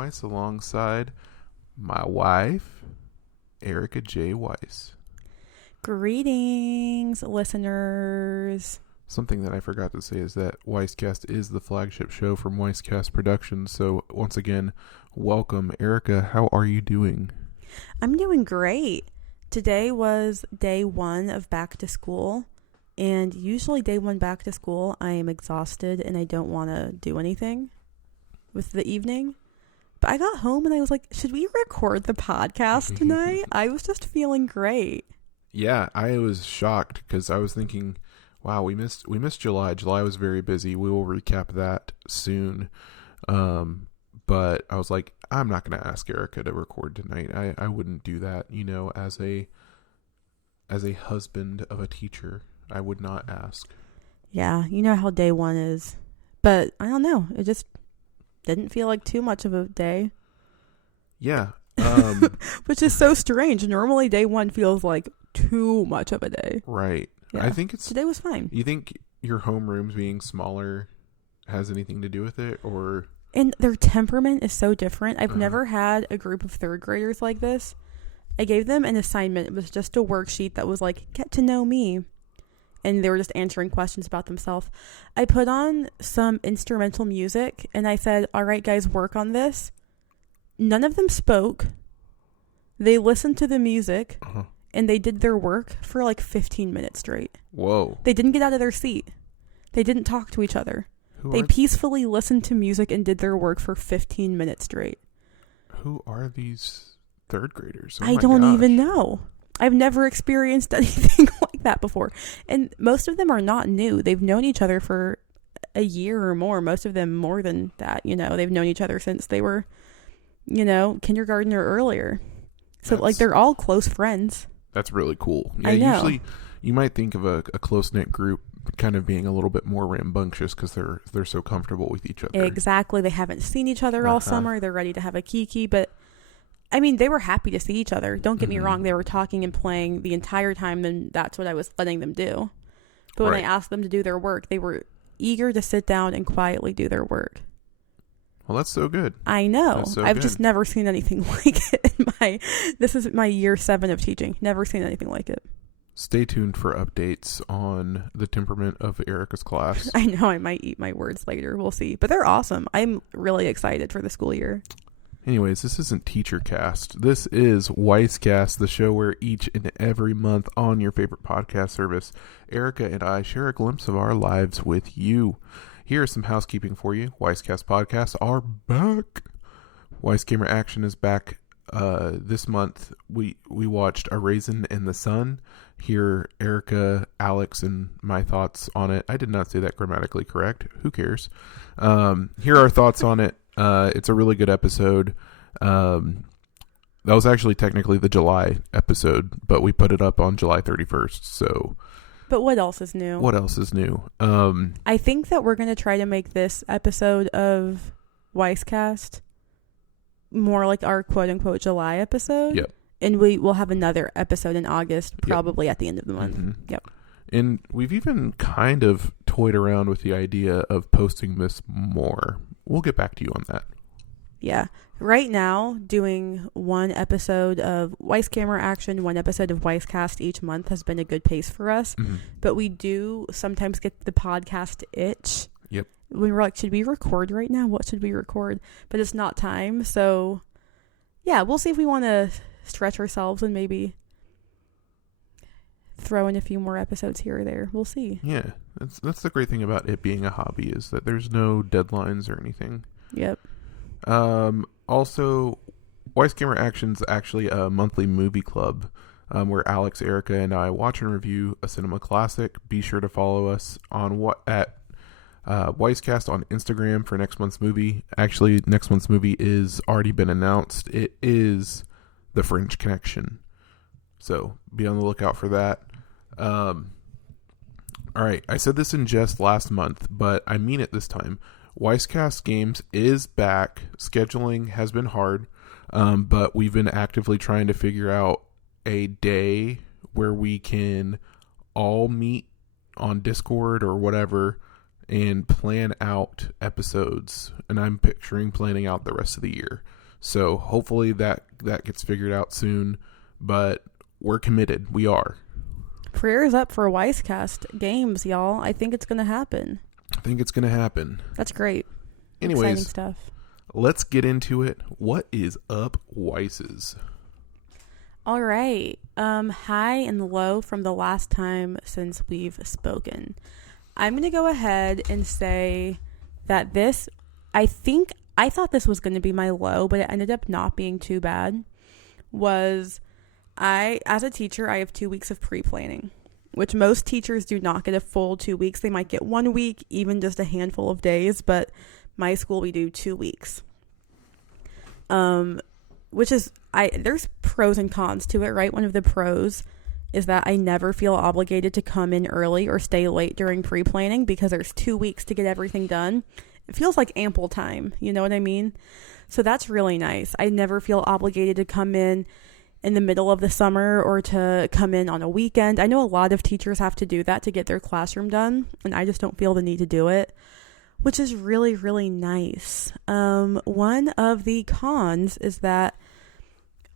Weiss alongside my wife, Erica J. Weiss. Greetings, listeners. Something that I forgot to say is that Weisscast is the flagship show from Weisscast Productions. So once again, welcome. Erica, how are you doing? I'm doing great. Today was day one of back to school. And usually day one back to school, I am exhausted and I don't want to do anything with the evening. But I got home and I was like, should we record the podcast tonight? I was just feeling great. Yeah, I was shocked because I was thinking, wow, we missed July. July was very busy. We will recap that soon. But I was like, I'm not going to ask Erica to record tonight. I wouldn't do that, as a husband of a teacher. I would not ask. Yeah, you know how day one is. But I don't know. It just didn't feel like too much of a day. Yeah. Which is so strange. Normally day one feels like too much of a day. Right. Yeah. I think today was fine. You think your homerooms being smaller has anything to do with it, or? And their temperament is so different. I've never had a group of third graders like this. I gave them an assignment. It was just a worksheet that was like, get to know me. And they were just answering questions about themselves. I put on some instrumental music and I said, all right, guys, work on this. None of them spoke. They listened to the music and they did their work for like 15 minutes straight. Whoa. They didn't get out of their seat. They didn't talk to each other. They peacefully listened to music and did their work for 15 minutes straight. Who are these third graders? I don't even know. I've never experienced anything like that before. And most of them are not new. They've known each other for a year or more. Most of them more than that. They've known each other since they were, kindergarten or earlier. So they're all close friends. That's really cool. Yeah, I know. Usually you might think of a close-knit group kind of being a little bit more rambunctious because they're so comfortable with each other. Exactly. They haven't seen each other all summer. They're ready to have a kiki, but I mean, they were happy to see each other. Don't get me wrong. They were talking and playing the entire time, and that's what I was letting them do. But when I asked them to do their work, they were eager to sit down and quietly do their work. Well, that's so good. I know. I've just never seen anything like it. This is my year 7 of teaching. Never seen anything like it. Stay tuned for updates on the temperament of Erica's class. I know I might eat my words later. We'll see. But they're awesome. I'm really excited for the school year. Anyways, this isn't TeacherCast. This is Weisscast, the show where each and every month on your favorite podcast service, Erica and I share a glimpse of our lives with you. Here is some housekeeping for you. Weisscast podcasts are back. Weiss Gamer Action is back this month. We watched A Raisin in the Sun. Hear Erica, Alex, and my thoughts on it. I did not say that grammatically correct. Who cares? Here are our thoughts on it. It's a really good episode. That was actually technically the July episode, but we put it up on July 31st. So, but what else is new? I think that we're going to try to make this episode of Weisscast more like our quote-unquote July episode. Yep. And we will have another episode in August, probably at the end of the month. Mm-hmm. Yep. And we've even kind of toyed around with the idea of posting this more. We'll get back to you on that. Yeah. Right now, doing one episode of Weiss Camera Action, one episode of Weisscast each month has been a good pace for us. Mm-hmm. But we do sometimes get the podcast itch. Yep. We were like, should we record right now? What should we record? But it's not time. So, yeah, we'll see if we want to stretch ourselves and maybe throw in a few more episodes here or there. We'll see. Yeah, that's the great thing about it being a hobby is that there's no deadlines or anything. Yep. Also, Weiss Gamer Action's actually a monthly movie club where Alex, Erica, and I watch and review a cinema classic. Be sure to follow us on Weisscast on Instagram for next month's movie. Actually, next month's movie is already been announced. It is The French Connection. So be on the lookout for that. All right, I said this in jest last month, but I mean it this time. Weisscast Games is back. Scheduling has been hard, but we've been actively trying to figure out a day where we can all meet on Discord or whatever and plan out episodes, and I'm picturing planning out the rest of the year. So hopefully that gets figured out soon, but we're committed. We are. Prayers up for Wisecast games, y'all. I think it's going to happen. That's great. Anyways, exciting stuff. Let's get into it. What is up, Weises? All right. High and low from the last time since we've spoken. I'm going to go ahead and say that I thought this was going to be my low, but it ended up not being too bad. As a teacher, I have 2 weeks of pre-planning, which most teachers do not get a full 2 weeks. They might get 1 week, even just a handful of days, but my school, we do 2 weeks. Which is, there's pros and cons to it, right? One of the pros is that I never feel obligated to come in early or stay late during pre-planning because there's 2 weeks to get everything done. It feels like ample time, you know what I mean? So that's really nice. I never feel obligated to come in the middle of the summer or to come in on a weekend. I know a lot of teachers have to do that to get their classroom done, and I just don't feel the need to do it, which is really, really nice. One of the cons is that,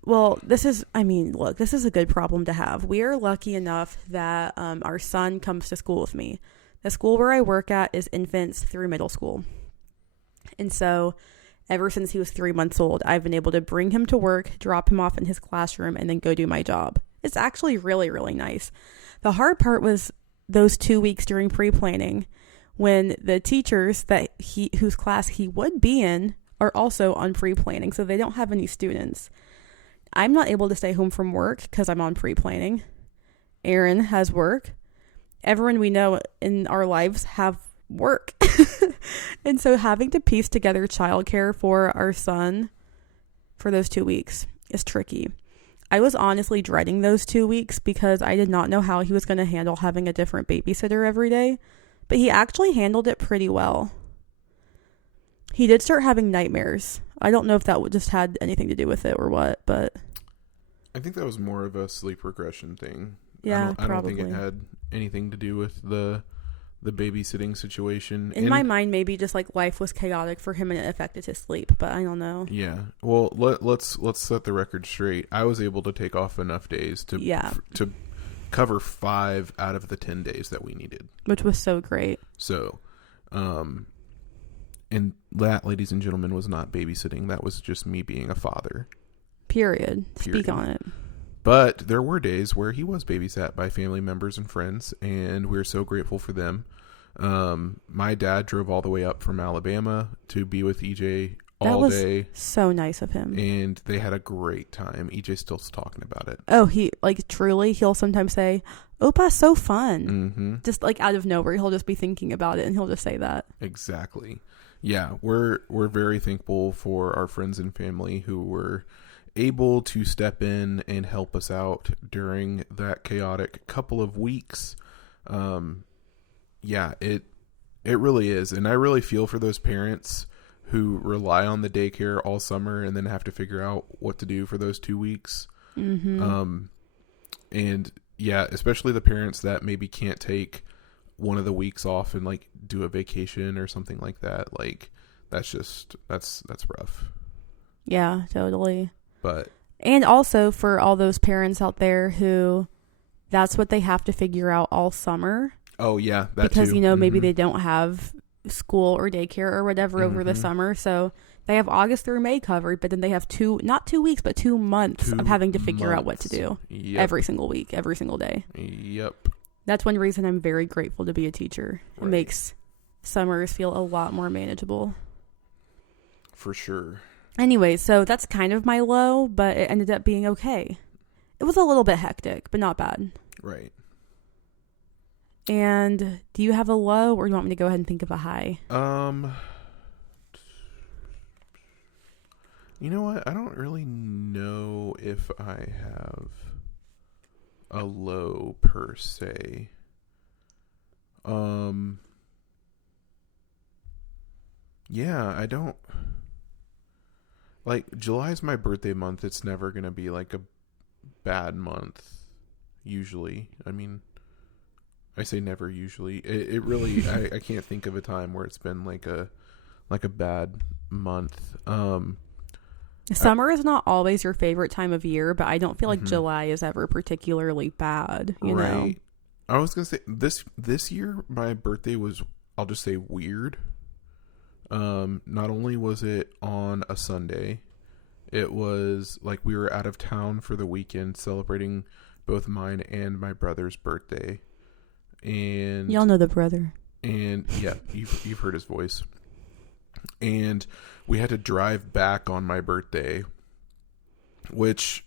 this is a good problem to have. We are lucky enough that our son comes to school with me. The school where I work at is infants through middle school. And so ever since he was 3 months old, I've been able to bring him to work, drop him off in his classroom, and then go do my job. It's actually really, really nice. The hard part was those 2 weeks during pre-planning when the teachers whose class he would be in are also on pre-planning, so they don't have any students. I'm not able to stay home from work because I'm on pre-planning. Aaron has work. Everyone we know in our lives have work. And so having to piece together childcare for our son for those 2 weeks is tricky. I was honestly dreading those 2 weeks because I did not know how he was going to handle having a different babysitter every day, but he actually handled it pretty well. He did start having nightmares. I don't know if that just had anything to do with it or what, but I think that was more of a sleep regression thing. Yeah, I don't think it had anything to do with the babysitting situation. In my mind, maybe just like life was chaotic for him and it affected his sleep, but I don't know. Yeah. Well, let's set the record straight. I was able to take off enough days to cover 5 out of the 10 days that we needed, which was so great. So, and that, ladies and gentlemen, was not babysitting. That was just me being a father. Period. Speak on it. But there were days where he was babysat by family members and friends, and we're so grateful for them. My dad drove all the way up from Alabama to be with EJ all day. That was so nice of him. And they had a great time. EJ's still talking about it. Oh, he'll sometimes say, Opa's so fun. Mm-hmm. Just like out of nowhere, he'll just be thinking about it and he'll just say that. Exactly. Yeah, we're very thankful for our friends and family who were able to step in and help us out during that chaotic couple of weeks. Yeah, it really is. And I really feel for those parents who rely on the daycare all summer and then have to figure out what to do for those 2 weeks. Mm-hmm. And yeah, especially the parents that maybe can't take one of the weeks off and like do a vacation or something like that. Like that's rough. Yeah, totally. And also for all those parents out there who that's what they have to figure out all summer. Oh yeah, that because too. Maybe they don't have school or daycare or whatever over the summer, so they have August through May covered, but then they have 2 weeks but 2 months of having to figure out what to do every single week, every single day. Yep. That's one reason I'm very grateful to be a teacher. Right. It makes summers feel a lot more manageable. For sure. Anyway, so that's kind of my low, but it ended up being okay. It was a little bit hectic, but not bad. Right. And do you have a low, or do you want me to go ahead and think of a high? You know what? I don't really know if I have a low per se. Yeah, I don't. Like, July's my birthday month. It's never going to be like a bad month, usually. I mean, I say never usually. It really I can't think of a time where it's been like a bad month. Summer is not always your favorite time of year, but I don't feel like Mhm. July is ever particularly bad, you know. I was gonna say this year my birthday was, I'll just say, weird. Not only was it on a Sunday, it was like we were out of town for the weekend celebrating both mine and my brother's birthday. And Y'all know the brother. And yeah, you've heard his voice. And we had to drive back on my birthday, which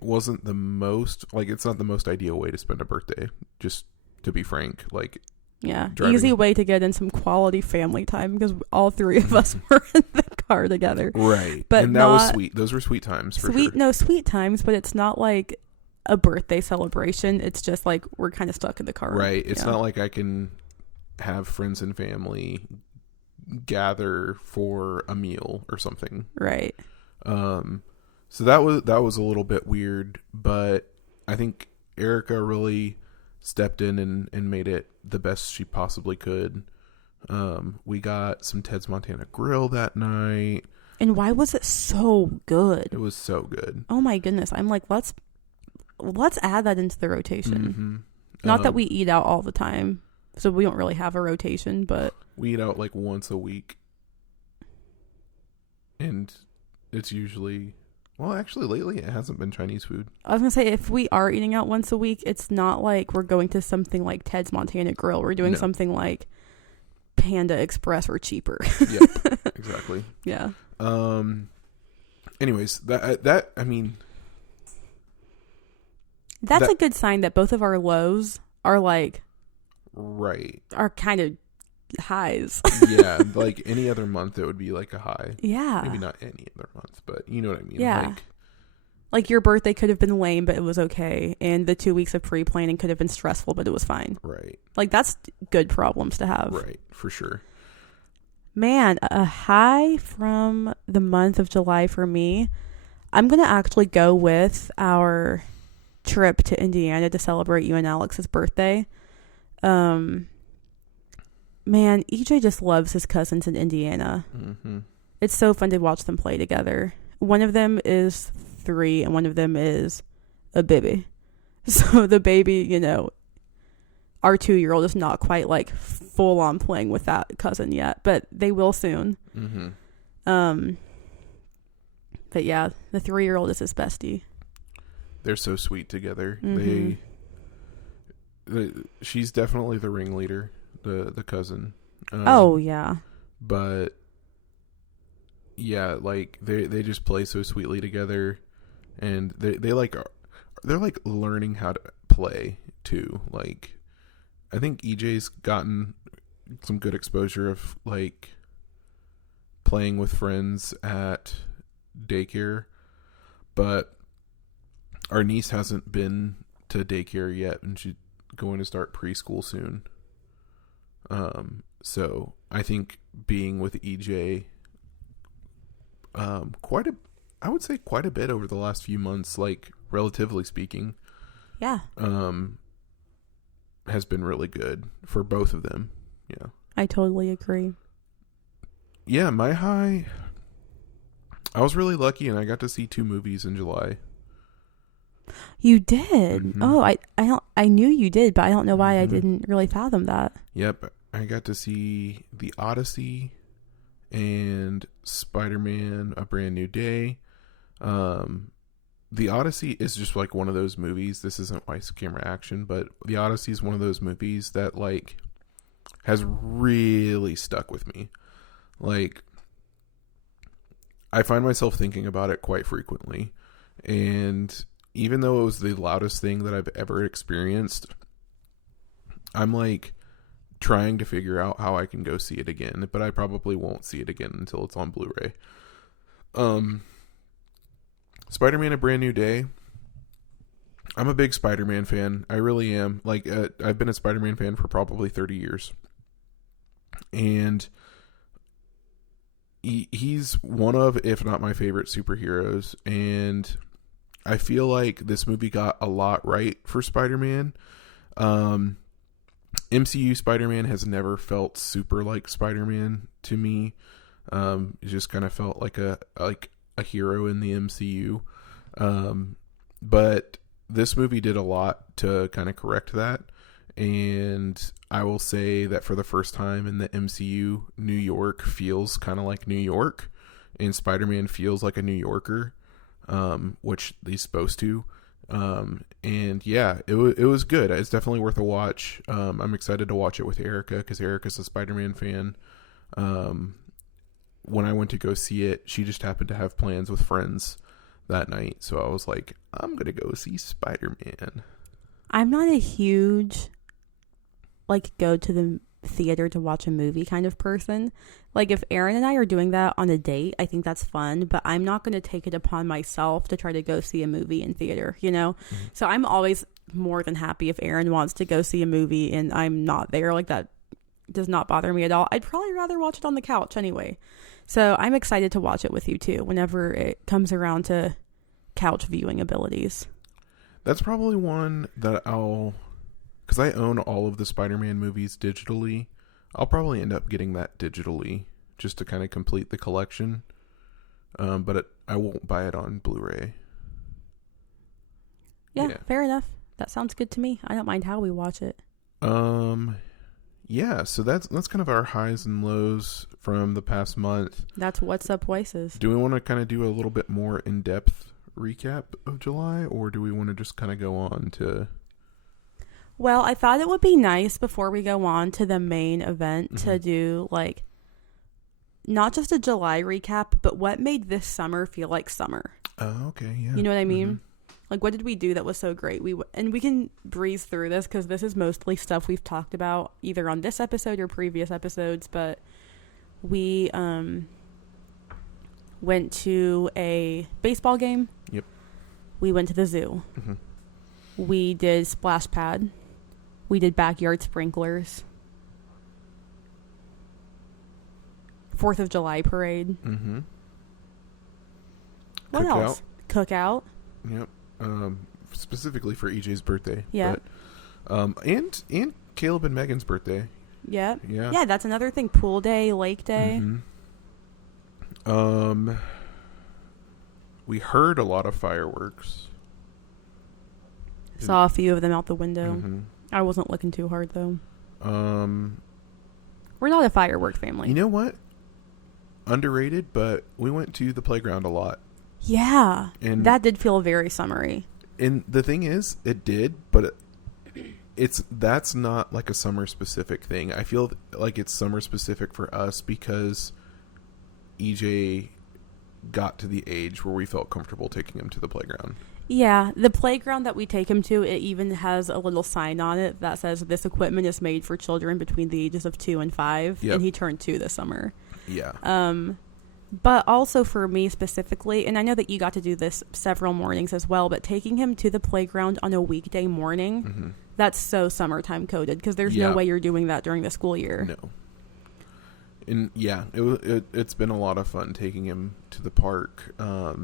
wasn't the most, like, it's not the most ideal way to spend a birthday, just to be frank. Like, Yeah, driving. easy way to get in some quality family time because all three of us were in the car together. Right. But and that was not sweet. Those were sweet times for sweet, sure. no, sweet times, but it's not like a birthday celebration. It's just like we're kind of stuck in the car. Right. It's Yeah. not like I can have friends and family gather for a meal or something. Right. So that was a little bit weird, but I think Erica really stepped in and made it the best she possibly could. We got some Ted's Montana Grill that night. And why was it so good? It was so good. Oh my goodness. I'm like, let's add that into the rotation. Mm-hmm. Not that we eat out all the time, so we don't really have a rotation, but we eat out like once a week. And it's usually, well, actually lately it hasn't been Chinese food. I was going to say, if we are eating out once a week, it's not like we're going to something like Ted's Montana Grill. We're doing something like Panda Express or cheaper. Yep, exactly. Yeah. Anyways, that I mean, that's a good sign that both of our lows are like, right, are kind of highs. Yeah, like any other month it would be like a high. Yeah. Maybe not any other month, but you know what I mean. Yeah. Like your birthday could have been lame, but it was okay. And the 2 weeks of pre-planning could have been stressful, but it was fine. Right. Like that's good problems to have. Right, for sure. Man, a high from the month of July for me, I'm going to actually go with our trip to Indiana to celebrate you and Alex's birthday. Man, EJ just loves his cousins in Indiana. Mm-hmm. It's so fun to watch them play together. One of them is 3 and one of them is a baby. So the baby, you know, our 2-year-old is not quite like full on playing with that cousin yet, but they will soon. Mm-hmm. But yeah, the 3-year-old is his bestie. They're so sweet together. Mm-hmm. She's definitely the ringleader, the cousin. Oh yeah. But yeah, like they just play so sweetly together, and they're like learning how to play too. Like I think EJ's gotten some good exposure of like playing with friends at daycare, but our niece hasn't been to daycare yet, and she's going to start preschool soon. So I think being with EJ I would say quite a bit over the last few months, like relatively speaking. Yeah. Has been really good for both of them. Yeah. I totally agree. Yeah, my high, I was really lucky and I got to see 2 movies in July. You did? Mm-hmm. Oh, I knew you did, but I don't know why I Mm-hmm. didn't really fathom that. Yep, I got to see The Odyssey and Spider-Man: A Brand New Day. The Odyssey is just like one of those movies. This isn't Weiss Camera Action, but The Odyssey is one of those movies that like has really stuck with me. Like I find myself thinking about it quite frequently, and even though it was the loudest thing that I've ever experienced, I'm like trying to figure out how I can go see it again, but I probably won't see it again until it's on Blu-ray. Spider-Man: A Brand New Day. I'm a big Spider-Man fan. I really am. Like, I've been a Spider-Man fan for probably 30 years. And he's one of, if not my favorite superheroes. And I feel like this movie got a lot right for Spider-Man. MCU Spider-Man has never felt super like Spider-Man to me. It just kind of felt like a hero in the MCU. But this movie did a lot to kind of correct that. And I will say that for the first time in the MCU, New York feels kind of like New York, and Spider-Man feels like a New Yorker, which he's supposed to. And yeah, it was good. It's definitely worth a watch. I'm excited to watch it with Erica because Erica's a Spider-Man fan. When I went to go see it, she just happened to have plans with friends that night. So I was like, I'm going to go see Spider-Man. I'm not a huge, go to the theater to watch a movie kind of person. Like, if Aaron and I are doing that on a date, I think that's fun, but I'm not going to take it upon myself to try to go see a movie in theater, you know? Mm-hmm. So I'm always more than happy if Aaron wants to go see a movie and I'm not there. Like, that does not bother me at all. I'd probably rather watch it on the couch anyway. So I'm excited to watch it with you too, whenever it comes around to couch viewing abilities. That's probably one that because I own all of the Spider-Man movies digitally, I'll probably end up getting that digitally just to kind of complete the collection. But I won't buy it on Blu-ray. Yeah, fair enough. That sounds good to me. I don't mind how we watch it. Yeah, so that's kind of our highs and lows from the past month. That's what's up, Weisses. Do we want to kind of do a little bit more in-depth recap of July, or do we want to just kind of go on to... Well, I thought it would be nice before we go on to the main event to do, not just a July recap, but what made this summer feel like summer. Oh, okay, yeah. You know what I mean? What did we do that was so great? And we can breeze through this because this is mostly stuff we've talked about either on this episode or previous episodes, but we went to a baseball game. Yep. We went to the zoo. Mm-hmm. We did splash pad. We did backyard sprinklers. 4th of July parade. Mm-hmm. What else? Cookout. Yep. Specifically for EJ's birthday. Yeah. But, and Caleb and Megan's birthday. Yeah. Yeah. Yeah, that's another thing. Pool day, lake day. Mm-hmm. We heard a lot of fireworks. Saw a few of them out the window. Mm-hmm. I wasn't looking too hard though. We're not a firework family. You know what? Underrated, but we went to the playground a lot. Yeah. And that did feel very summery. And the thing is, it did, but that's not like a summer specific thing. I feel like it's summer specific for us because EJ got to the age where we felt comfortable taking him to the playground. Yeah, the playground that we take him to, it even has a little sign on it that says this equipment is made for children between the ages of 2 and 5. Yep. And he turned 2 this summer. Yeah. But also for me specifically, and I know that you got to do this several mornings as well, but taking him to the playground on a weekday morning, that's so summertime coded because there's no way you're doing that during the school year. No. And yeah, it's been a lot of fun taking him to the park. And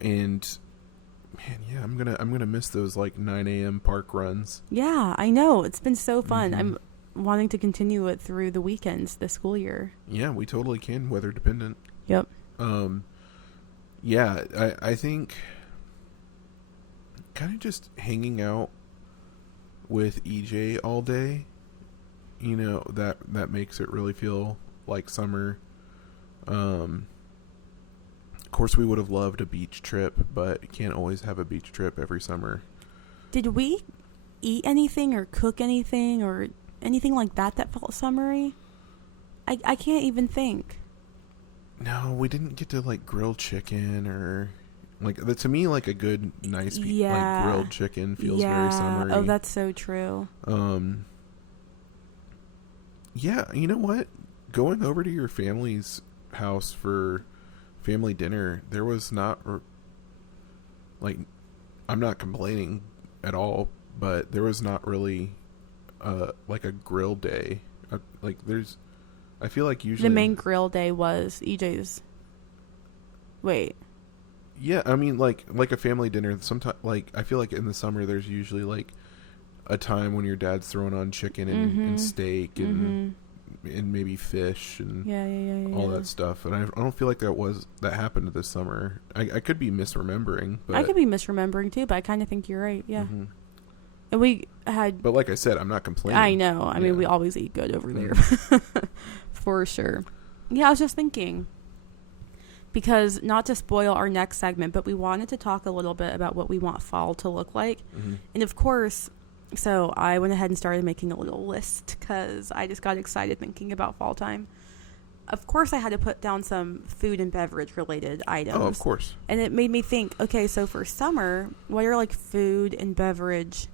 man, yeah, I'm gonna miss those 9 a.m. park runs. Yeah, I know. It's been so fun. I'm wanting to continue it through the weekends this school year. Yeah, we totally can, weather dependent. Yep. Yeah, I think kind of just hanging out with EJ all day, that makes it really feel like summer. Of course, we would have loved a beach trip, but you can't always have a beach trip every summer. Did we eat anything or cook anything or anything like that felt summery? I can't even think. No, we didn't get to grill chicken or to me a good nice grilled chicken feels very summery. Oh, that's so true. Yeah, you know what? Going over to your family's house for family dinner, there was not I'm not complaining at all, but there was not really a grill day. I feel like usually the main grill day was EJ's. Wait. Yeah, I mean like a family dinner. Sometimes I feel like in the summer there's usually a time when your dad's throwing on chicken and steak and maybe fish and all that stuff. And I don't feel like that happened this summer. I could be misremembering. But I could be misremembering too, but I kind of think you're right. Yeah. Mm-hmm. And we had... But like I said, I'm not complaining. I know. I mean, we always eat good over there. For sure. Yeah, I was just thinking. Because not to spoil our next segment, but we wanted to talk a little bit about what we want fall to look like. Mm-hmm. And of course, so I went ahead and started making a little list because I just got excited thinking about fall time. Of course, I had to put down some food and beverage related items. Oh, of course. And it made me think, okay, so for summer, what are like food and beverage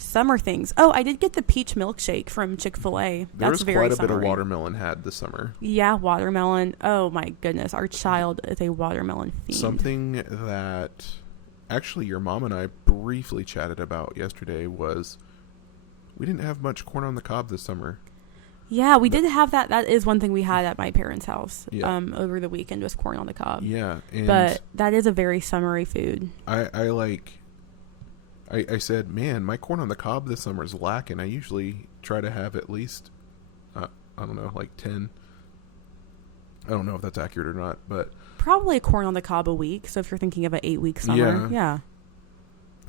summer things? Oh, I did get the peach milkshake from Chick-fil-A. That's very quite a summery. bit of watermelon had this summer. Yeah, watermelon. Oh my goodness, our child is a watermelon fiend. Something that actually your mom and I briefly chatted about yesterday was we didn't have much corn on the cob this summer. Yeah, we did have that. That is one thing we had at my parents' house over the weekend was corn on the cob. Yeah. But that is a very summery food. I said, man, my corn on the cob this summer is lacking. I usually try to have at least, I don't know, like 10. I don't know if that's accurate or not, but... Probably a corn on the cob a week. So if you're thinking of an 8-week summer, yeah.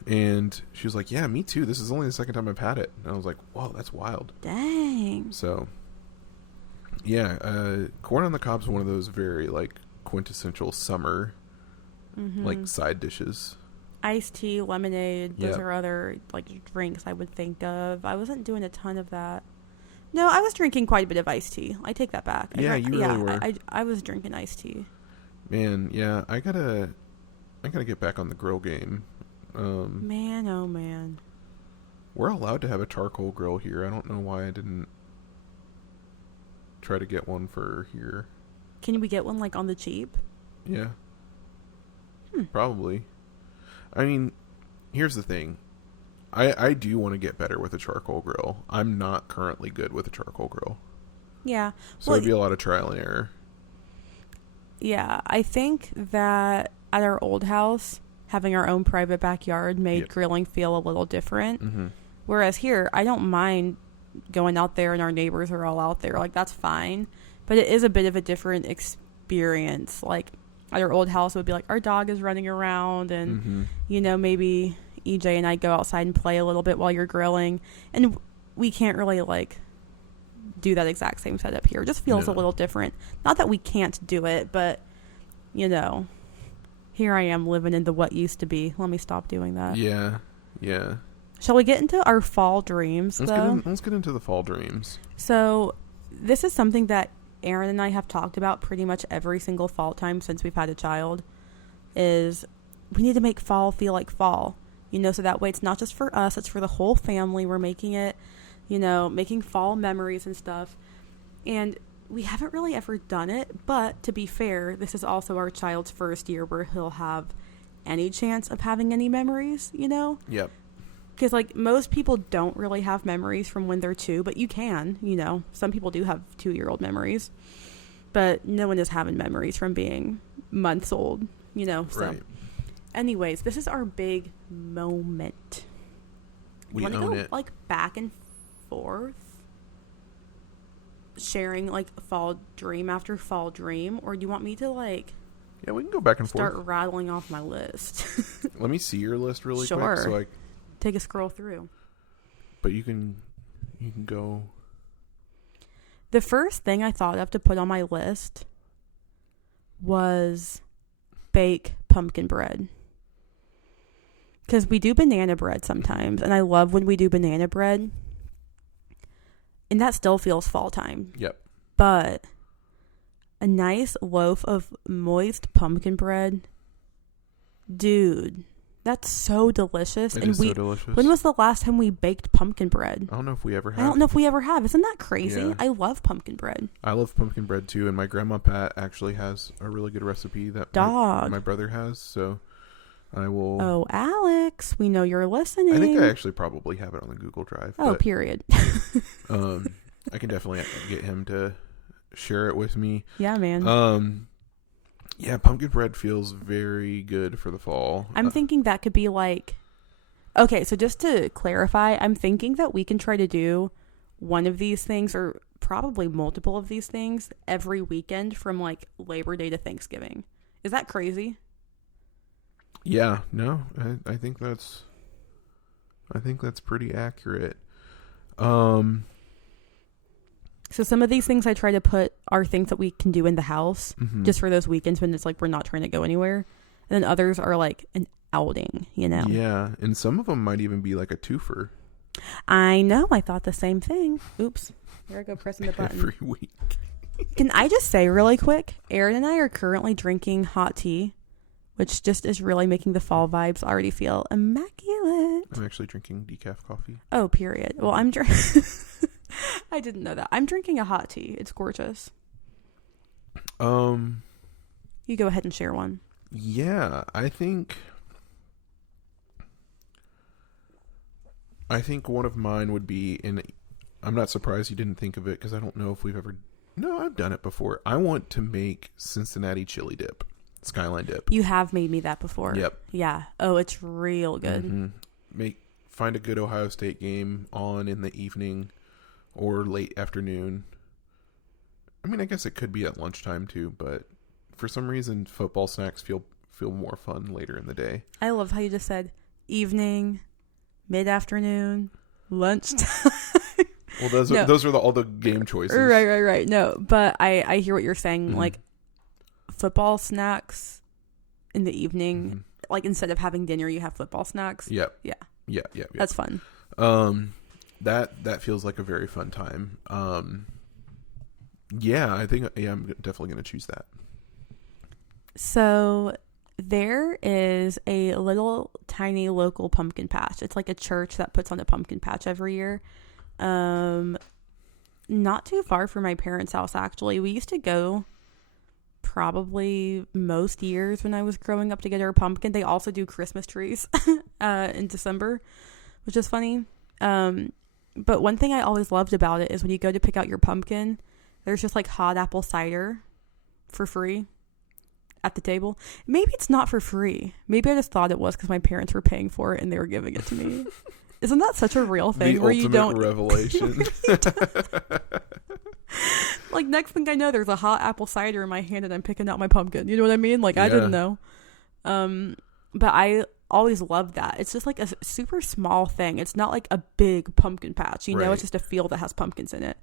And she was like, yeah, me too. This is only the second time I've had it. And I was like, wow, that's wild. Dang. So, yeah, corn on the cob is one of those very, like, quintessential summer, like, side dishes. Iced tea, lemonade, those are other like drinks I would think of. I wasn't doing a ton of that. No, I was drinking quite a bit of iced tea. I take that back. Yeah, you really were. I was drinking iced tea. Man, yeah, I gotta get back on the grill game. Man, oh man. We're allowed to have a charcoal grill here. I don't know why I didn't try to get one for here. Can we get one like on the cheap? Yeah. Probably. I mean, here's the thing. I do want to get better with a charcoal grill. I'm not currently good with a charcoal grill. Yeah. So it'd be a lot of trial and error. Yeah. I think that at our old house, having our own private backyard made grilling feel a little different. Mm-hmm. Whereas here, I don't mind going out there and our neighbors are all out there. Like, that's fine. But it is a bit of a different experience. Like, at our old house, it would be like our dog is running around and, you know, maybe EJ and I go outside and play a little bit while you're grilling. And we can't really, like, do that exact same setup here. It just feels a little different. Not that we can't do it, but, you know, here I am living into what used to be. Let me stop doing that. Yeah, yeah. Shall we get into our fall dreams, though? Let's get into the fall dreams. So, this is something that Aaron and I have talked about pretty much every single fall time since we've had a child, is we need to make fall feel like fall, you know, so that way it's not just for us, it's for the whole family. We're making it, you know, making fall memories and stuff. And we haven't really ever done it, but to be fair, this is also our child's first year where he'll have any chance of having any memories, you know? Yep. Because, like, most people don't really have memories from when they're 2, but you can, you know. Some people do have 2-year-old memories. But no one is having memories from being months old, you know. So, right. Anyways, this is our big moment. We own go, it. Like, back and forth? Sharing, like, fall dream after fall dream? Or do you want me to, like... Yeah, we can go back and start forth. rattling off my list. Let me see your list really quick. So I... Take a scroll through. But you can go. The first thing I thought of to put on my list was bake pumpkin bread. Because we do banana bread sometimes, and I love when we do banana bread. And that still feels fall time. Yep. But a nice loaf of moist pumpkin bread, dude. That's so delicious. It is so delicious. When was the last time we baked pumpkin bread? I don't know if we ever have. I don't know if we ever have. Isn't that crazy? Yeah. I love pumpkin bread. I love pumpkin bread too, and my grandma Pat actually has a really good recipe that my brother has, so I will... Oh, Alex, we know you're listening. I think I actually probably have it on the Google Drive. Oh, period. I can definitely get him to share it with me. Yeah, man. Yeah, pumpkin bread feels very good for the fall. I'm thinking that could be like... Okay, so just to clarify, I'm thinking that we can try to do one of these things, or probably multiple of these things, every weekend from like Labor Day to Thanksgiving. Is that crazy? Yeah, no, I think that's pretty accurate. So some of these things I try to put are things that we can do in the house just for those weekends when it's like we're not trying to go anywhere. And then others are like an outing, you know? Yeah, and some of them might even be like a twofer. I know. I thought the same thing. Oops. Here I go pressing the button. Every week. Can I just say really quick, Aaron and I are currently drinking hot tea, which just is really making the fall vibes already feel immaculate. I'm actually drinking decaf coffee. Oh, period. Well, I didn't know that. I'm drinking a hot tea. It's gorgeous. You go ahead and share one. Yeah, I think one of mine would be, and I'm not surprised you didn't think of it because I don't know if we've ever. No, I've done it before. I want to make Cincinnati chili dip, Skyline dip. You have made me that before. Yep. Yeah. Oh, it's real good. Find a good Ohio State game on in the evening or late afternoon. I mean, I guess it could be at lunchtime too, but for some reason, football snacks feel more fun later in the day. I love how you just said evening, mid-afternoon, lunchtime. Well, those are all the game choices. Right. No, but I hear what you're saying. Like football snacks in the evening, like instead of having dinner, you have football snacks. Yep. Yeah. Yep. That's fun. That feels like a very fun time. Yeah, I think I'm definitely going to choose that. So there is a little tiny local pumpkin patch. It's like a church that puts on a pumpkin patch every year. Not too far from my parents' house, actually. We used to go probably most years when I was growing up to get our pumpkin. They also do Christmas trees in December, which is funny. But one thing I always loved about it is when you go to pick out your pumpkin, there's just like hot apple cider for free at the table. Maybe it's not for free. Maybe I just thought it was because my parents were paying for it and they were giving it to me. Isn't that such a real thing? The where ultimate you don't revelation. Like next thing I know, there's a hot apple cider in my hand and I'm picking out my pumpkin. You know what I mean? Like I didn't know. But I always loved that. It's just like a super small thing. It's not like a big pumpkin patch. You know, it's just a field that has pumpkins in it.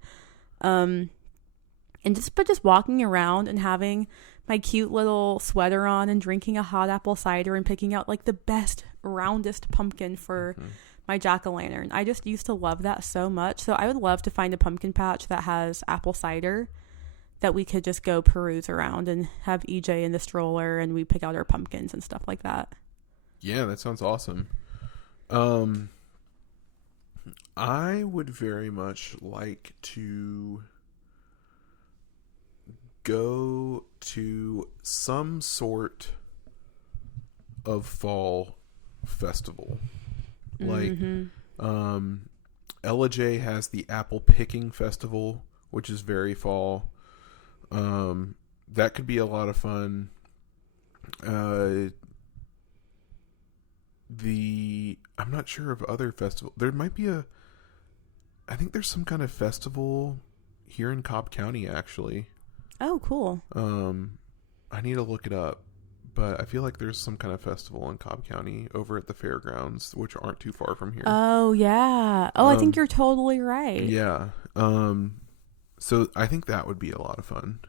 And just walking around and having my cute little sweater on and drinking a hot apple cider and picking out like the best, roundest pumpkin for my jack-o'-lantern. I just used to love that so much. So I would love to find a pumpkin patch that has apple cider that we could just go peruse around and have EJ in the stroller and we pick out our pumpkins and stuff like that. Yeah, that sounds awesome. I would very much like to go to some sort of fall festival. Like, Ella J has the apple picking festival, which is very fall. That could be a lot of fun. I'm not sure of other festivals. There might be I think there's some kind of festival here in Cobb County, actually. Oh, cool. I need to look it up, but I feel like there's some kind of festival in Cobb County over at the fairgrounds, which aren't too far from here. Oh, yeah. Oh, I think you're totally right. Yeah. So I think that would be a lot of fun.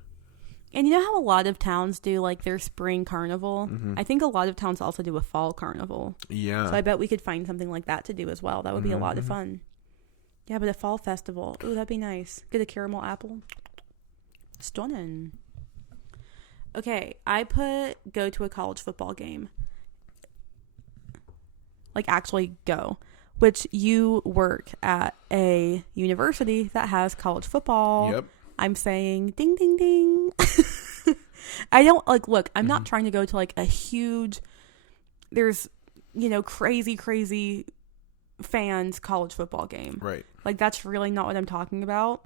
And you know how a lot of towns do like their spring carnival? I think a lot of towns also do a fall carnival. Yeah. So I bet we could find something like that to do as well. That would be a lot of fun. Yeah, but a fall festival. Ooh, that'd be nice. Get a caramel apple. Stunning. Okay, I go to a college football game. Like actually go. Which you work at a university that has college football. Yep. I'm saying ding, ding, ding. I don't look, I'm not trying to go to like a huge, there's, crazy fans college football game. Right. Like that's really not what I'm talking about.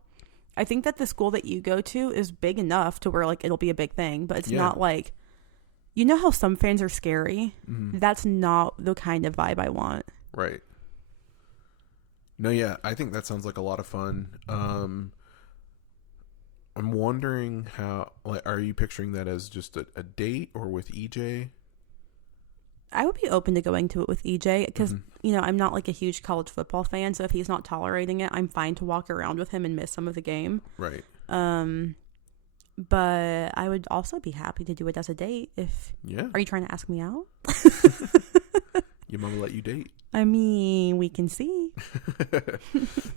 I think that the school that you go to is big enough to where like it'll be a big thing, but it's not like, how some fans are scary? That's not the kind of vibe I want. Right. No, yeah, I think that sounds like a lot of fun. I'm wondering how, like, are you picturing that as just a date or with EJ? I would be open to going to it with EJ because, I'm not like a huge college football fan. So if he's not tolerating it, I'm fine to walk around with him and miss some of the game. Right. But I would also be happy to do it as a date if... Yeah. Are you trying to ask me out? Your mom will let you date. I mean, we can see.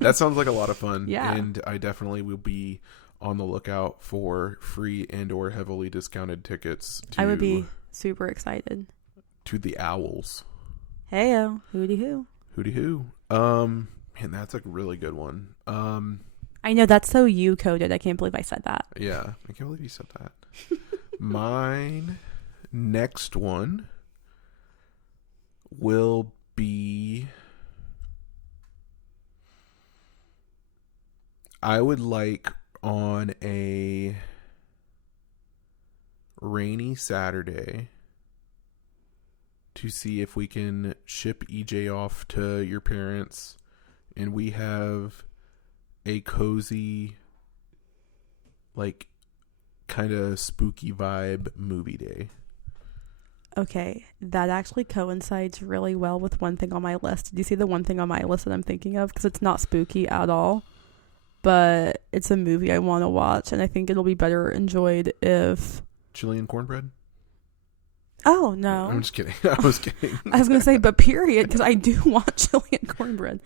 That sounds like a lot of fun. Yeah. And I definitely will be on the lookout for free and or heavily discounted tickets to... I would be super excited. To the Owls. Heyo, hooty hoo. Hooty hoo. Man, that's a really good one. I know, that's so you coded. I can't believe I said that. Yeah, I can't believe you said that. Mine next one will be... I would like on a rainy Saturday to see if we can ship EJ off to your parents and we have a cozy, like, kind of spooky vibe movie day. Okay, that actually coincides really well with one thing on my list. Did you see the one thing on my list that I'm thinking of? Because it's not spooky at all, but it's a movie I want to watch, and I think it'll be better enjoyed if... Chilean cornbread? Oh, no. I'm just kidding. I was kidding. I was going to say, but period, because I do want Chilean cornbread.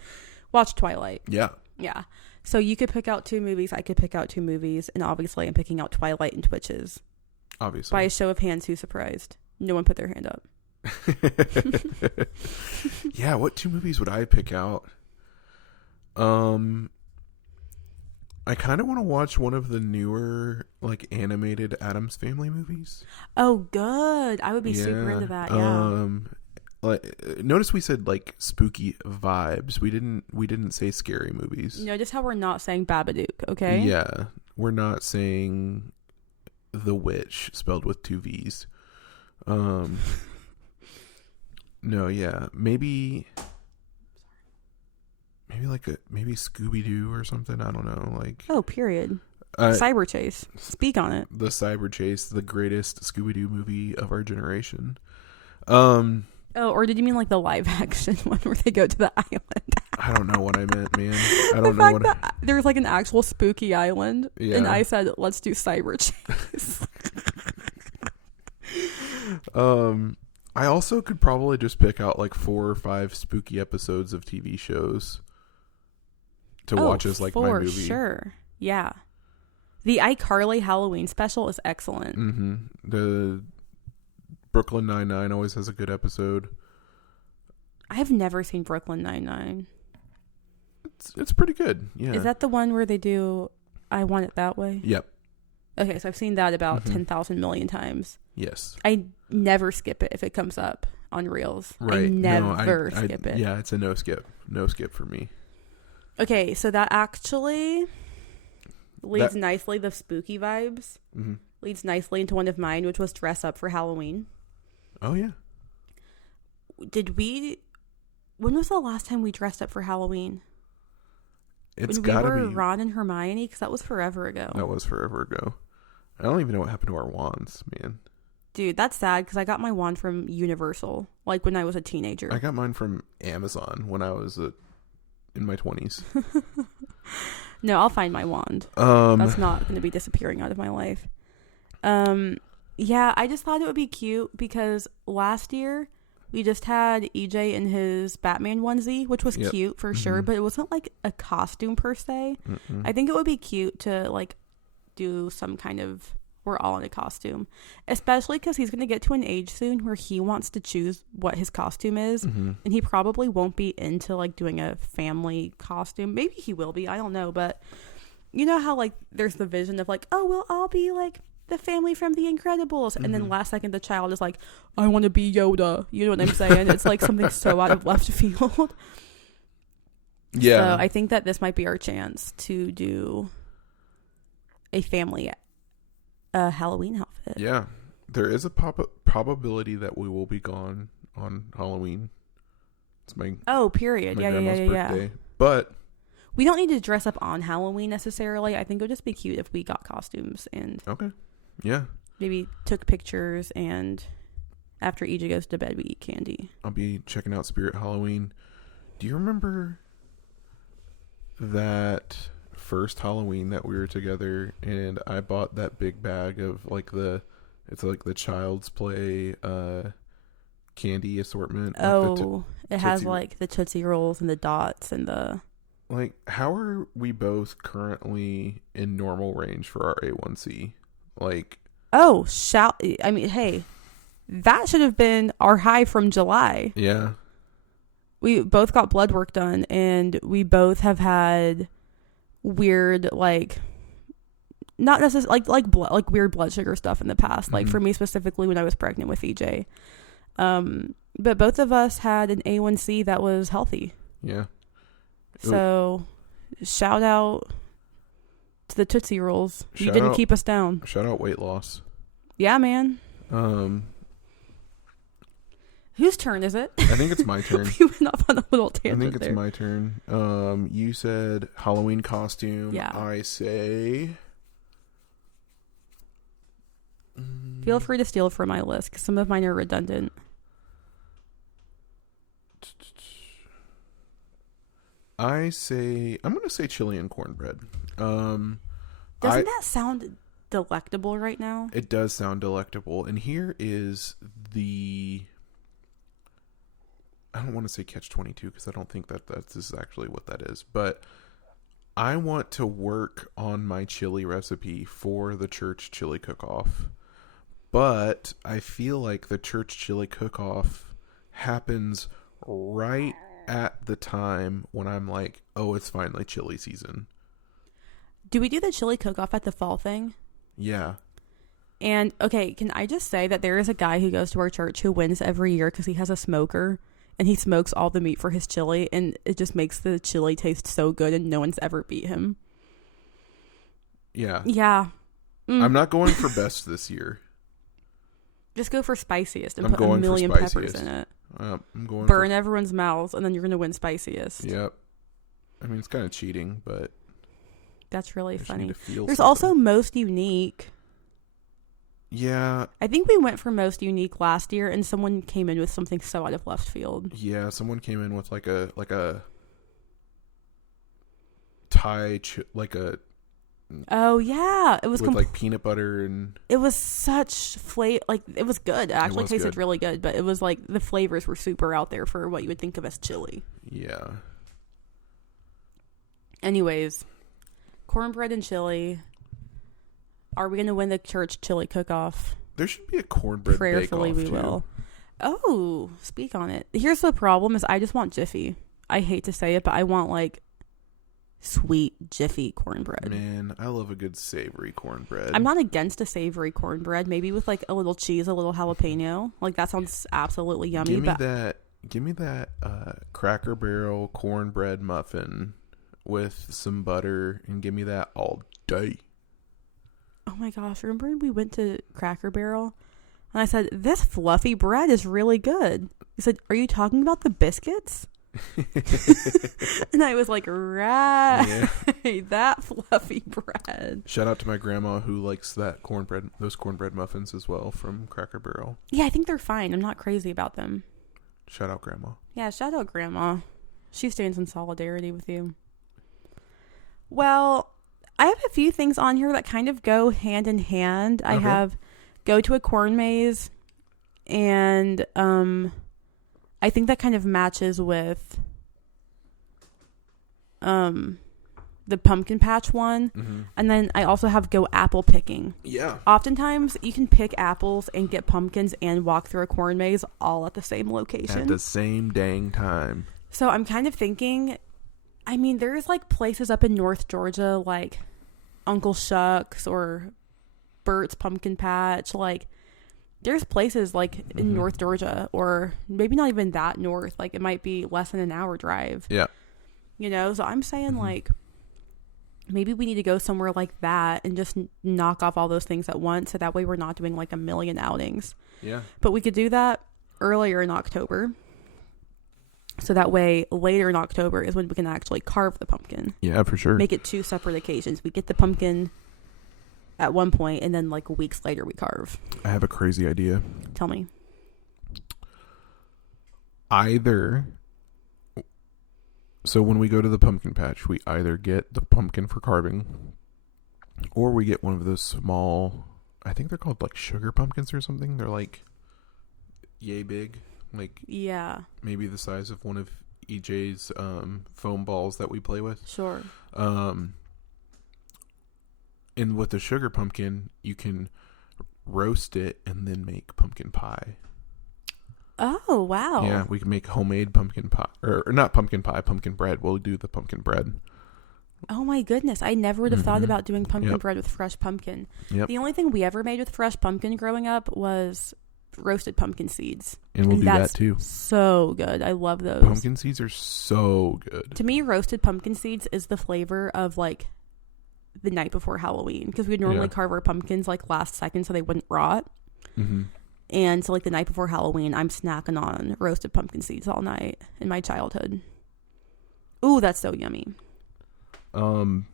Watch Twilight. Yeah. Yeah. So you could pick out 2 movies. I could pick out 2 movies. And obviously, I'm picking out Twilight and Twitches. Obviously. By a show of hands, who's surprised? No one put their hand up. Yeah, what 2 movies would I pick out? I kind of want to watch one of the newer, like, animated Addams Family movies. Oh, good. I would be super into that. Yeah. Like, notice we said like spooky vibes. We didn't say scary movies. Notice how we're not saying Babadook, okay? Yeah, we're not saying The Witch spelled with 2 V's. No, yeah, maybe maybe Scooby-Doo or something. I don't know. Like, oh, period. Cyber Chase. Speak on it. The Cyber Chase, the greatest Scooby-Doo movie of our generation. Oh, or did you mean like the live action one where they go to the island? I don't know what I meant, man. I don't know what. There's like an actual spooky island, Yeah. and I said, "Let's do Cyber Chase." I also could probably just pick out like 4 or 5 spooky episodes of TV shows to watch as like my movie. For sure, yeah. The iCarly Halloween special is excellent. Mm-hmm. The Brooklyn Nine-Nine always has a good episode. I've never seen Brooklyn Nine-Nine. It's pretty good. Yeah. Is that the one where they do I Want It That Way? Yep. Okay, so I've seen that about 10,000 million times. Yes. I never skip it if it comes up on Reels. Right. I never skip it. Yeah, it's a no skip. No skip for me. Okay, so that actually leads nicely, the spooky vibes, leads nicely into one of mine, which was dress up for Halloween. Oh, yeah. When was the last time we dressed up for Halloween? It's when gotta we were be Ron and Hermione, because that was forever ago. That was forever ago. I don't even know what happened to our wands, man. Dude, that's sad, because I got my wand from Universal, like when I was a teenager. I got mine from Amazon when I was in my 20s. No, I'll find my wand. That's not going to be disappearing out of my life. Yeah, I just thought it would be cute because last year we just had EJ in his Batman onesie, which was cute for sure, but it wasn't like a costume per se. I think it would be cute to like do some kind of, we're all in a costume, especially because he's going to get to an age soon where he wants to choose what his costume is, and he probably won't be into like doing a family costume. Maybe he will be, I don't know, but you know how like there's the vision of like, oh, we'll all be like the family from The Incredibles, and then last second the child is like, I want to be Yoda. You know what I'm saying? It's like something so out of left field. Yeah. So I think that this might be our chance to do a family Halloween outfit. Yeah. There is a probability that we will be gone on Halloween. It's my period. my Yeah. grandma's birthday. But We don't need to dress up on Halloween necessarily. I think it would just be cute if we got costumes and okay, yeah, maybe took pictures, and after EJ goes to bed, we eat candy. I'll be checking out Spirit Halloween. Do you remember that first Halloween that we were together and I bought that big bag of like it's like the Child's Play candy assortment? It has like the Tootsie Rolls and the dots and the... Like, how are we both currently in normal range for our A1C? Like... hey, that should have been our high from July. Yeah. We both got blood work done, and we both have had weird, like, not necessarily, like weird blood sugar stuff in the past. Like, for me specifically, when I was pregnant with EJ. But both of us had an A1C that was healthy. Yeah. So, shout out to the Tootsie Rolls. You didn't keep us down. Shout out weight loss. Yeah, man. Whose turn is it? I think it's my turn. We went off on a little tangent. I think it's my turn. You said Halloween costume. Yeah. I say... Feel free to steal from my list, because some of mine are redundant. I'm going to say chili and cornbread. Doesn't that sound delectable right now? It does sound delectable. And here is the... I don't want to say catch-22 because I don't think this is actually what that is. But I want to work on my chili recipe for the church chili cook-off. But I feel like the church chili cook-off happens right at the time when I'm like, oh, it's finally chili season. Do we do the chili cook-off at the fall thing? Yeah. And, okay, can I just say that there is a guy who goes to our church who wins every year because he has a smoker, and he smokes all the meat for his chili, and it just makes the chili taste so good, and no one's ever beat him. Yeah. Yeah. I'm not going for best this year. Just go for spiciest and I'm put a going million for peppers spiciest. in it. I'm going Burn everyone's mouths, and then you're going to win spiciest. Yep. I mean, it's kind of cheating, but... That's really funny. There's something. also most unique. Yeah. I think we went for most unique last year, and someone came in with something so out of left field. Yeah, someone came in with like a Thai Oh yeah, it was with like peanut butter and it was such flavor. Like, it was good. It actually tasted really good, but it was like the flavors were super out there for what you would think of as chili. Yeah. Anyways, cornbread and chili. Are we going to win the church chili cook-off? There should be a cornbread Prayerfully, bake-off, we too. will. Oh, speak on it. Here's the problem: is I just want Jiffy. I hate to say it, but I want like sweet Jiffy cornbread. Man, I love a good savory cornbread. I'm not against a savory cornbread. Maybe with like a little cheese, a little jalapeno. Like, that sounds absolutely yummy. Give me that Cracker Barrel cornbread muffin with some butter, and give me that all day. Oh my gosh, remember we went to Cracker Barrel and I said, this fluffy bread is really good. He said, are you talking about the biscuits? And I was like, right, yeah. That fluffy bread. Shout out to my grandma who likes those cornbread muffins as well from Cracker Barrel. Yeah, I think they're fine. I'm not crazy about them. Shout out grandma. Yeah, shout out grandma. She stands in solidarity with you. Well, I have a few things on here that kind of go hand in hand. Okay. I have go to a corn maze, and I think that kind of matches with the pumpkin patch one. Mm-hmm. And then I also have go apple picking. Yeah. Oftentimes you can pick apples and get pumpkins and walk through a corn maze all at the same location. At the same dang time. So I'm kind of thinking, I mean, there's like places up in North Georgia like Uncle Shucks or Bert's Pumpkin Patch. Like, there's places like in North Georgia, or maybe not even that north. Like, it might be less than an hour drive. Yeah. You know, so I'm saying like maybe we need to go somewhere like that and just knock off all those things at once, so that way we're not doing like a million outings. Yeah. But we could do that earlier in October. So that way, later in October is when we can actually carve the pumpkin. Yeah, for sure. Make it 2 separate occasions. We get the pumpkin at one point, and then like weeks later we carve. I have a crazy idea. Tell me. So when we go to the pumpkin patch, we either get the pumpkin for carving, or we get one of those small, I think they're called like sugar pumpkins or something. They're like yay big. Like, yeah, maybe the size of one of EJ's foam balls that we play with. Sure. And with the sugar pumpkin, you can roast it and then make pumpkin pie. Oh, wow. Yeah, we can make homemade pumpkin pie. Or not pumpkin pie, pumpkin bread. We'll do the pumpkin bread. Oh, my goodness. I never would have thought about doing pumpkin Yep. bread with fresh pumpkin. Yep. The only thing we ever made with fresh pumpkin growing up was roasted pumpkin seeds. And we'll do that's that too. So good. I love those. Pumpkin seeds are so good. To me, roasted pumpkin seeds is the flavor of like the night before Halloween, because we'd normally carve our pumpkins like last second so they wouldn't rot. Mm-hmm. And so like the night before Halloween, I'm snacking on roasted pumpkin seeds all night in my childhood. Ooh, that's so yummy. I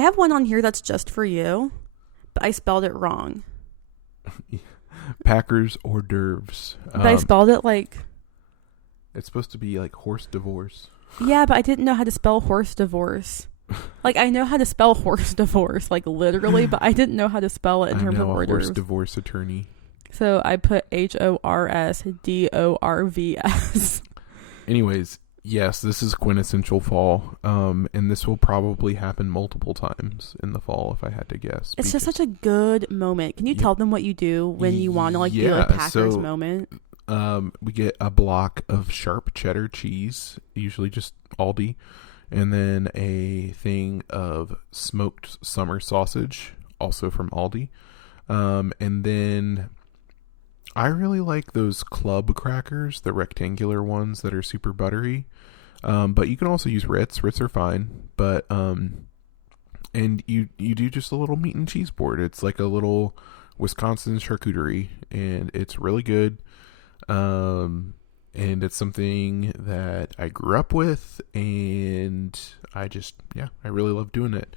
have one on here that's just for you, but I spelled it wrong. Packers hors d'oeuvres. But I spelled it like... It's supposed to be like horse divorce. Yeah, but I didn't know how to spell horse divorce. Like, I know how to spell horse divorce, like literally, but I didn't know how to spell it in terms of hors d'oeuvres. Horse divorce attorney. So I put HORSDORVS. Anyways, yes, this is quintessential fall. And this will probably happen multiple times in the fall if I had to guess. It's just such a good moment. Can you tell them what you do when you want to like do a Packers moment? We get a block of sharp cheddar cheese, usually just Aldi, and then a thing of smoked summer sausage, also from Aldi. And then I really like those club crackers, the rectangular ones that are super buttery. But you can also use Ritz. Ritz are fine. But and you do just a little meat and cheese board. It's like a little Wisconsin charcuterie, and it's really good. And it's something that I grew up with, and I really love doing it.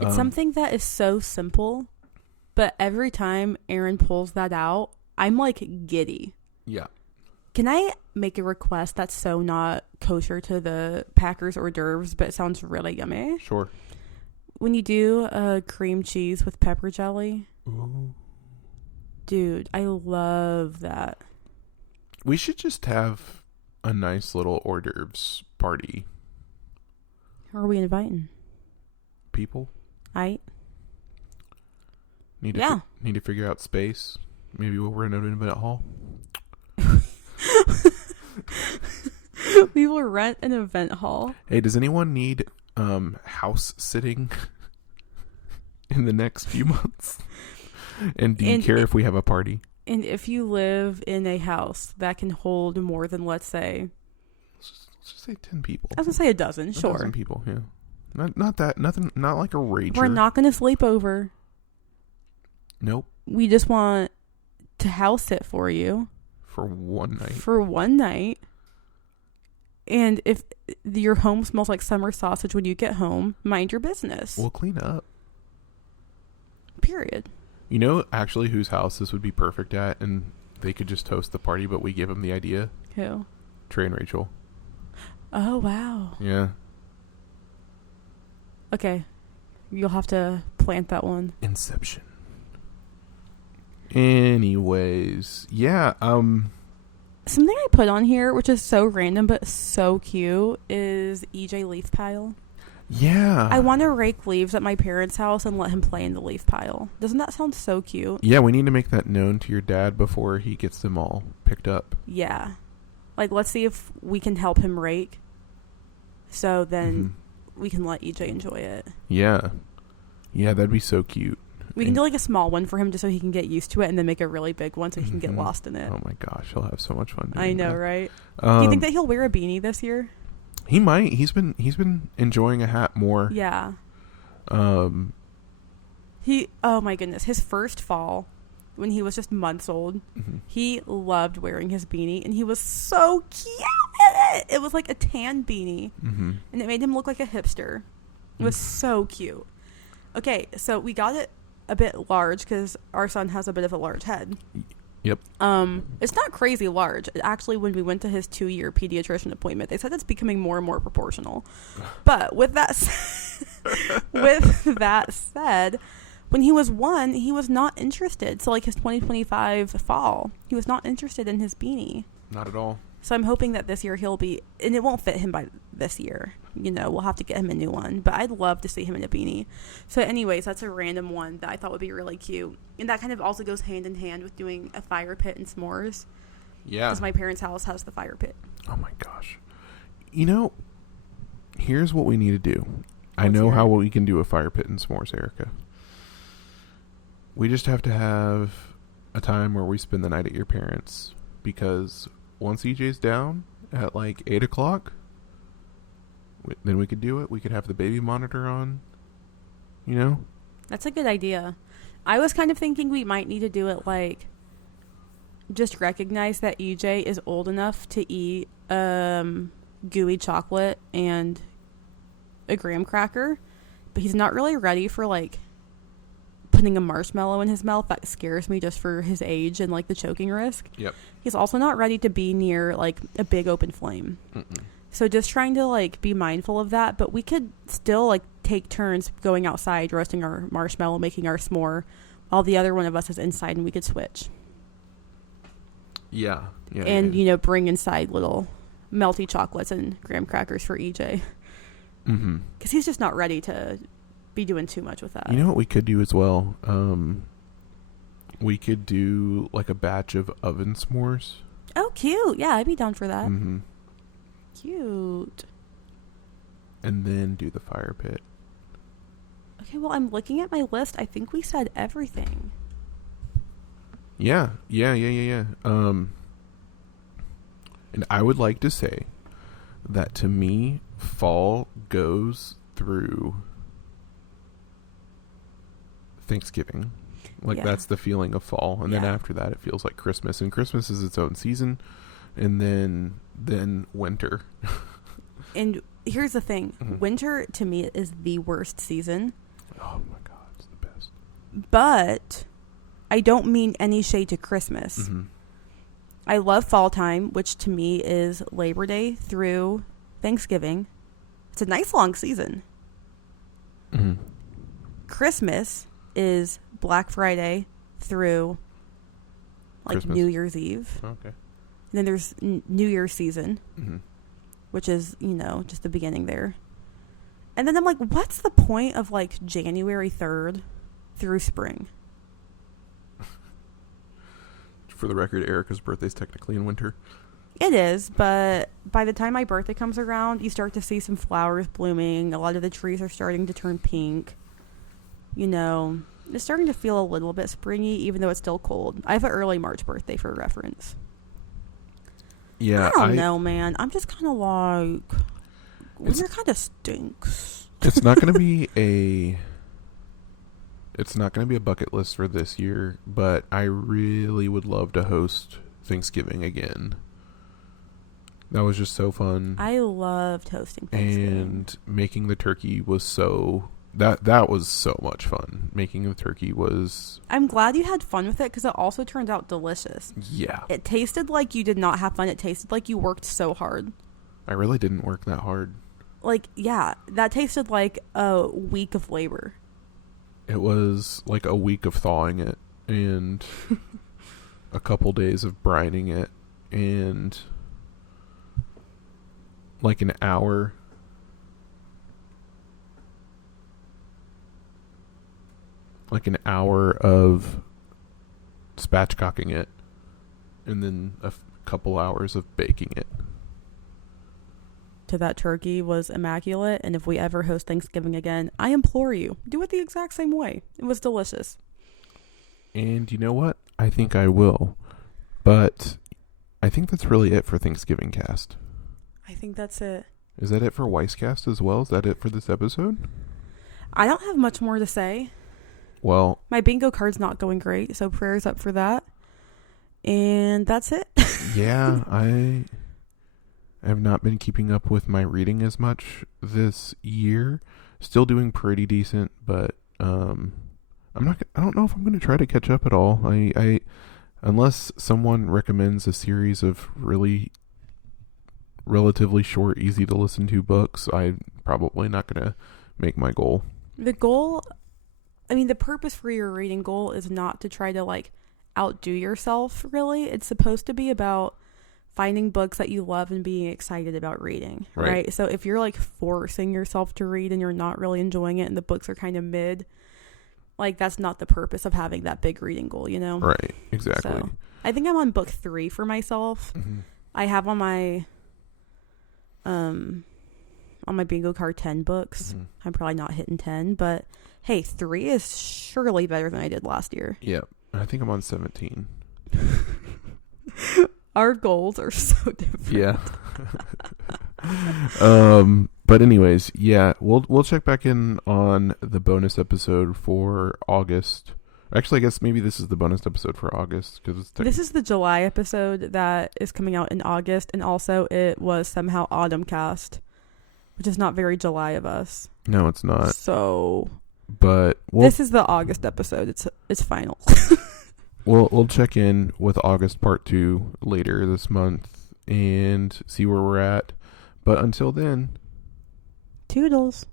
It's something that is so simple, but every time Aaron pulls that out, I'm like giddy. Yeah. Can I make a request that's so not kosher to the Packers hors d'oeuvres, but it sounds really yummy? Sure. When you do cream cheese with pepper jelly, Ooh. Dude, I love that. We should just have a nice little hors d'oeuvres party. Who are we inviting? People Need to figure out space. Maybe we'll rent an event hall. We will rent an event hall. Hey, does anyone need house sitting in the next few months? And do you care if we have a party? And if you live in a house that can hold more than, let's just say 10 people. I was gonna say a dozen. Sure. A dozen people, yeah. Not that, nothing, not like a rager. We're not gonna sleep over. Nope. We just want to house sit for you. For one night. And if your home smells like summer sausage when you get home, mind your business. We'll clean up. Period. You know, actually, whose house this would be perfect at, and they could just host the party, but we give them the idea? Who? Trey and Rachel. Oh, wow. Yeah. Okay. You'll have to plant that one. Inception. Anyways, yeah, something I put on here, which is so random but so cute, is EJ leaf pile. Yeah. I want to rake leaves at my parents' house and let him play in the leaf pile. Doesn't that sound so cute? Yeah, we need to make that known to your dad before he gets them all picked up. Yeah. Like, let's see if we can help him rake. So then we can let EJ enjoy it. Yeah. Yeah, that'd be so cute. We can do like a small one for him just so he can get used to it, and then make a really big one so he can get lost in it. Oh my gosh, he'll have so much fun doing I know, that. right? Do you think that he'll wear a beanie this year? He might. He's been enjoying a hat more. Yeah. Oh my goodness, his first fall when he was just months old, he loved wearing his beanie, and he was so cute in what? It was like a tan beanie. Mm-hmm. And it made him look like a hipster. It was so cute. Okay, so we got it a bit large because our son has a bit of a large head. Yep. It's not crazy large. Actually, when we went to his 2-year pediatrician appointment, they said it's becoming more and more proportional. But with that said, when he was 1, he was not interested. So like his 2025 fall, he was not interested in his beanie. Not at all. So I'm hoping that this year he'll be, and it won't fit him by this year. You know, we'll have to get him a new one. But I'd love to see him in a beanie. So anyways, that's a random one that I thought would be really cute. And that kind of also goes hand in hand with doing a fire pit and s'mores. Yeah. Because my parents' house has the fire pit. Oh my gosh. You know, here's what we need to do. I Let's know hear how it. we can do a fire pit and s'mores, Erica. We just have to have a time where we spend the night at your parents. Because once EJ's down at like 8 o'clock, then we could do it. We could have the baby monitor on, you know? That's a good idea. I was kind of thinking we might need to do it like, just recognize that EJ is old enough to eat gooey chocolate and a graham cracker, but he's not really ready for like putting a marshmallow in his mouth. That scares me just for his age and like the choking risk. Yep. He's also not ready to be near like a big open flame. Mm-mm. So just trying to like be mindful of that, but we could still like take turns going outside, roasting our marshmallow, making our s'more, while the other one of us is inside, and we could switch. Yeah. And you know, bring inside little melty chocolates and graham crackers for EJ. Mm-hmm. Because he's just not ready to be doing too much with that. You know what we could do as well? We could do like a batch of oven s'mores. Oh, cute. Yeah, I'd be down for that. Mm-hmm. Cute. And then do the fire pit. Okay, well, I'm looking at my list. I think we said everything. Yeah. And I would like to say that to me, fall goes through Thanksgiving. Like Yeah. that's the feeling of fall. And then Yeah. after that, it feels like Christmas. And Christmas is its own season. And then winter. And here's the thing. Mhm. Winter, to me, is the worst season. Oh my God, it's the best. But I don't mean any shade to Christmas. Mm-hmm. I love fall time, which to me is Labor Day through Thanksgiving. It's a nice long season. Mm-hmm. Christmas is Black Friday through like Christmas. New Year's Eve. Okay. And then there's New Year's season, Mm-hmm. which is, you know, just the beginning there. And then I'm like, what's the point of like January 3rd through spring? For the record, Erica's birthday's technically in winter. It is, but by the time my birthday comes around, you start to see some flowers blooming. A lot of the trees are starting to turn pink. You know, it's starting to feel a little bit springy, even though it's still cold. I have an early March birthday for reference. Yeah, I don't know, man. I'm just kind of like, It's- winter kind of stinks. It's not going to be a bucket list for this year, but I really would love to host Thanksgiving again. That was just so fun. I loved hosting Thanksgiving. And making the turkey was so that was so much fun. Making the turkey was I'm glad you had fun with it because it also turned out delicious. yeah. It tasted like you did not have fun. It tasted like you worked so hard. I really didn't work that hard. Like, yeah, that tasted like a week of labor. It was like a week of thawing it and a couple days of brining it and like an hour of spatchcocking it and then a couple hours of baking it. To that turkey was immaculate, and if we ever host Thanksgiving again, I implore you, do it the exact same way. It was delicious. And you know what? I think I will. But I think that's really it for Thanksgiving cast. I think that's it. Is that it for Weisscast as well? Is that it for this episode? I don't have much more to say. Well, My bingo card's not going great, so prayers up for that. And that's it. yeah, I I have not been keeping up with my reading as much this year. Still doing pretty decent, but I don't know if I'm going to try to catch up at all. I unless someone recommends a series of really relatively short, easy to listen to books, I'm probably not going to make my goal. The purpose for your reading goal is not to try to like outdo yourself, really. It's supposed to be about finding books that you love and being excited about reading, right? So if you're like forcing yourself to read and you're not really enjoying it and the books are kind of mid, like that's not the purpose of having that big reading goal, you know? Right, exactly. So I think I'm on book 3 for myself. Mm-hmm. I have on my bingo card 10 books. Mm-hmm. I'm probably not hitting 10, but hey, 3 is surely better than I did last year. Yeah, I think I'm on 17. Our goals are so different. Yeah. But anyways, yeah, we'll check back in on the bonus episode for August. Actually, I guess maybe this is the bonus episode for August because this is the July episode that is coming out in August, and also it was somehow autumn cast, which is not very July of us. No, it's not. So, but this is the August episode. It's final. We'll check in with August part 2 later this month and see where we're at. But until then, toodles.